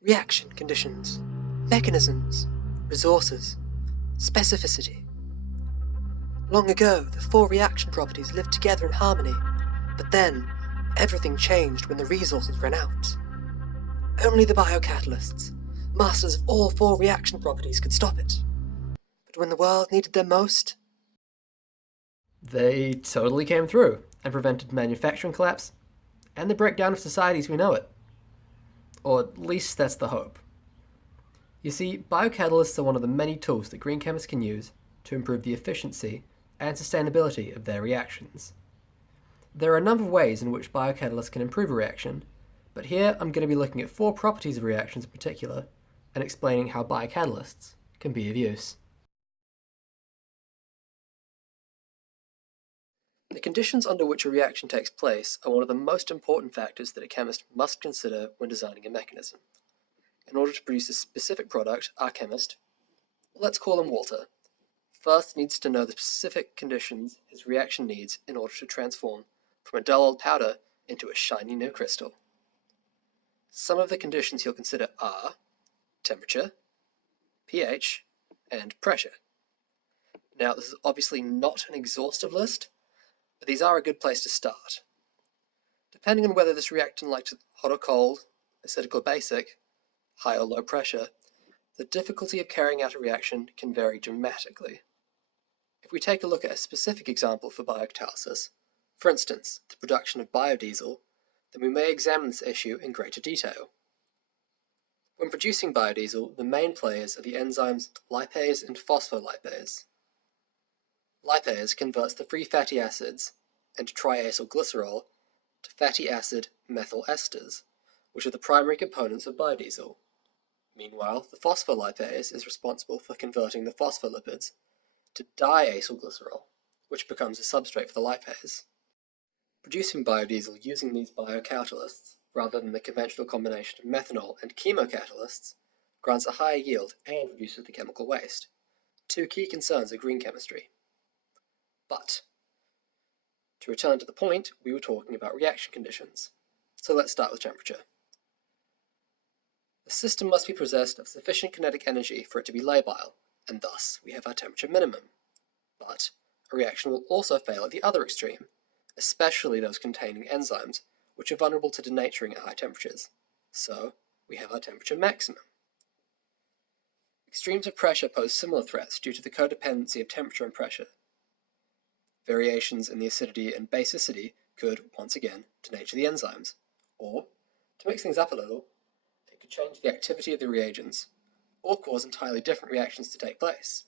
reaction conditions, mechanisms, resources, specificity. Long ago, the four reaction properties lived together in harmony, but then everything changed when the resources ran out. Only the biocatalysts, masters of all four reaction properties, could stop it. But when the world needed them most, they totally came through and prevented manufacturing collapse and the breakdown of society as we know it. Or at least that's the hope. You see, biocatalysts are one of the many tools that green chemists can use to improve the efficiency and sustainability of their reactions. There are a number of ways in which biocatalysts can improve a reaction, but here I'm going to be looking at four properties of reactions in particular and explaining how biocatalysts can be of use. the conditions under which a reaction takes place are one of the most important factors that a chemist must consider when designing a mechanism. In order to produce a specific product, our chemist, let's call him Walter, first needs to know the specific conditions his reaction needs in order to transform from a dull old powder into a shiny new crystal. Some of the conditions he'll consider are temperature, pH, and pressure. Now, this is obviously not an exhaustive list, but these are a good place to start. Depending on whether this reactant likes it hot or cold, acidic or basic, high or low pressure, the difficulty of carrying out a reaction can vary dramatically. If we take a look at a specific example for biocatalysis, for instance, the production of biodiesel, then we may examine this issue in greater detail. When producing biodiesel, the main players are the enzymes lipase and phospholipase. Lipase converts the free fatty acids and triacylglycerol to fatty acid methyl esters, which are the primary components of biodiesel. Meanwhile, the phospholipase is responsible for converting the phospholipids to diacylglycerol, which becomes a substrate for the lipase. Producing biodiesel using these biocatalysts, rather than the conventional combination of methanol and chemocatalysts, grants a higher yield and reduces the chemical waste. Two key concerns of green chemistry. But, to return to the point, we were talking about reaction conditions. So let's start with temperature. The system must be possessed of sufficient kinetic energy for it to be labile, and thus we have our temperature minimum. But a reaction will also fail at the other extreme, especially those containing enzymes, which are vulnerable to denaturing at high temperatures. So we have our temperature maximum. Extremes of pressure pose similar threats due to the codependency of temperature and pressure. Variations in the acidity and basicity could, once again, denature the enzymes. Or, to mix things up a little, it could change the activity of the reagents, or cause entirely different reactions to take place.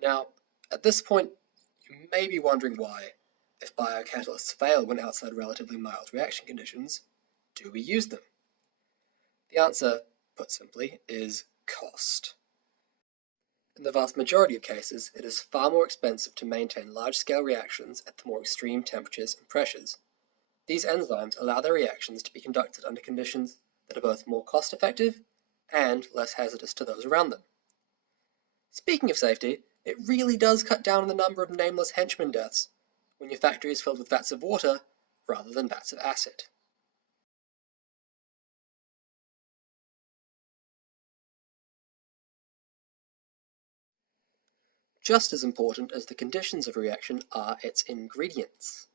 Now, at this point, you may be wondering why, if biocatalysts fail when outside relatively mild reaction conditions, do we use them? The answer, put simply, is cost. In the vast majority of cases, it is far more expensive to maintain large-scale reactions at the more extreme temperatures and pressures. These enzymes allow their reactions to be conducted under conditions that are both more cost-effective and less hazardous to those around them. Speaking of safety, it really does cut down on the number of nameless henchman deaths when your factory is filled with vats of water rather than vats of acid. Just as important as the conditions of a reaction are its ingredients.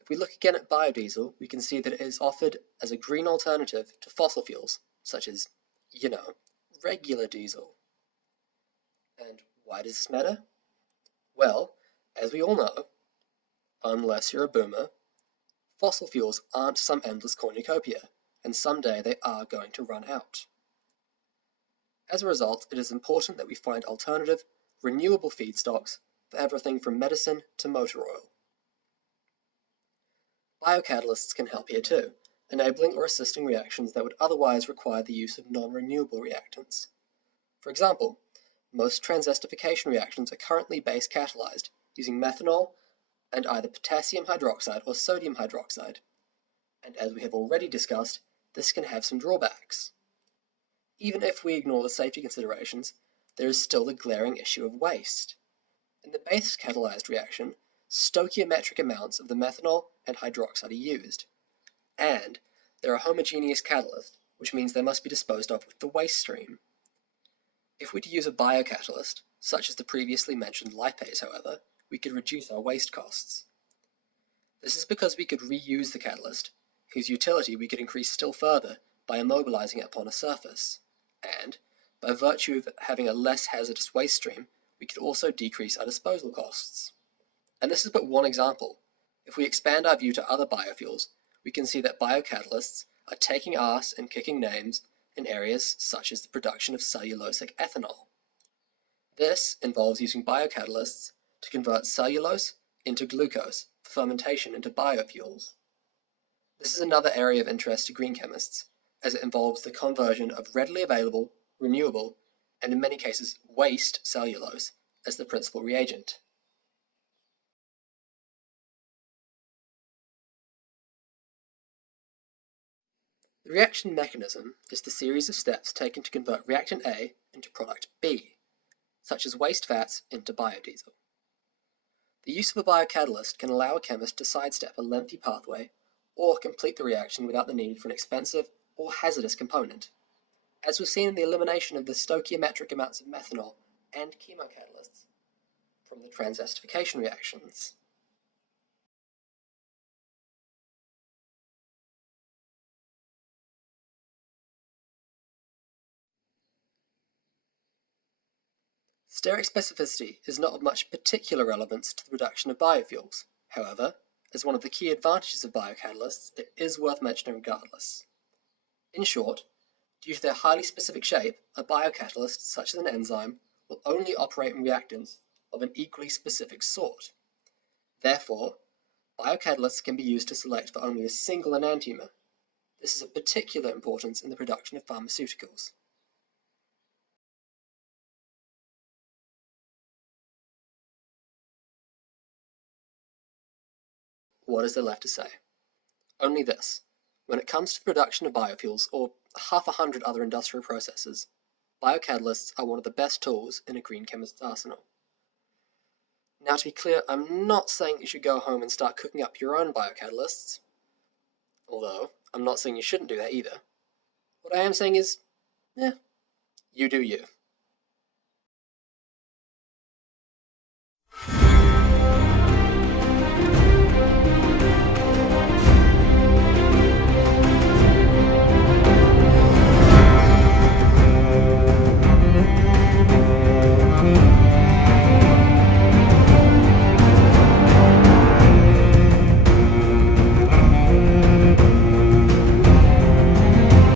If we look again at biodiesel, we can see that it is offered as a green alternative to fossil fuels, such as, regular diesel. And why does this matter? Well, as we all know, unless you're a boomer, fossil fuels aren't some endless cornucopia, and someday they are going to run out. As a result, it is important that we find alternative, renewable feedstocks for everything from medicine to motor oil. Biocatalysts can help here too, enabling or assisting reactions that would otherwise require the use of non-renewable reactants. For example, most transesterification reactions are currently base catalyzed using methanol and either potassium hydroxide or sodium hydroxide. And as we have already discussed, this can have some drawbacks. Even if we ignore the safety considerations, there is still the glaring issue of waste. In the base catalyzed reaction, stoichiometric amounts of the methanol and hydroxide are used, and there are homogeneous catalysts which means they must be disposed of with the waste stream. If we'd use a biocatalyst, such as the previously mentioned lipase, however, we could reduce our waste costs. This is because we could reuse the catalyst, whose utility we could increase still further by immobilizing it upon a surface, and, by virtue of having a less hazardous waste stream, we could also decrease our disposal costs. And this is but one example. If we expand our view to other biofuels, we can see that biocatalysts are taking ass and kicking names in areas such as the production of cellulosic ethanol. This involves using biocatalysts to convert cellulose into glucose for fermentation into biofuels. This is another area of interest to green chemists, as it involves the conversion of readily available, renewable, and in many cases waste cellulose as the principal reagent. The reaction mechanism is the series of steps taken to convert reactant A into product B, such as waste fats into biodiesel. The use of a biocatalyst can allow a chemist to sidestep a lengthy pathway or complete the reaction without the need for an expensive or hazardous component, as was seen in the elimination of the stoichiometric amounts of methanol and chemocatalysts from the transesterification reactions. Steric specificity is not of much particular relevance to the production of biofuels. However, as one of the key advantages of biocatalysts, it is worth mentioning regardless. In short, due to their highly specific shape, a biocatalyst, such as an enzyme, will only operate in reactants of an equally specific sort. Therefore, biocatalysts can be used to select for only a single enantiomer. This is of particular importance in the production of pharmaceuticals. What is there left to say? Only this. When it comes to the production of biofuels, or half a hundred other industrial processes, biocatalysts are one of the best tools in a green chemist's arsenal. Now, to be clear, I'm not saying you should go home and start cooking up your own biocatalysts, although I'm not saying you shouldn't do that either. What I am saying is, you do you.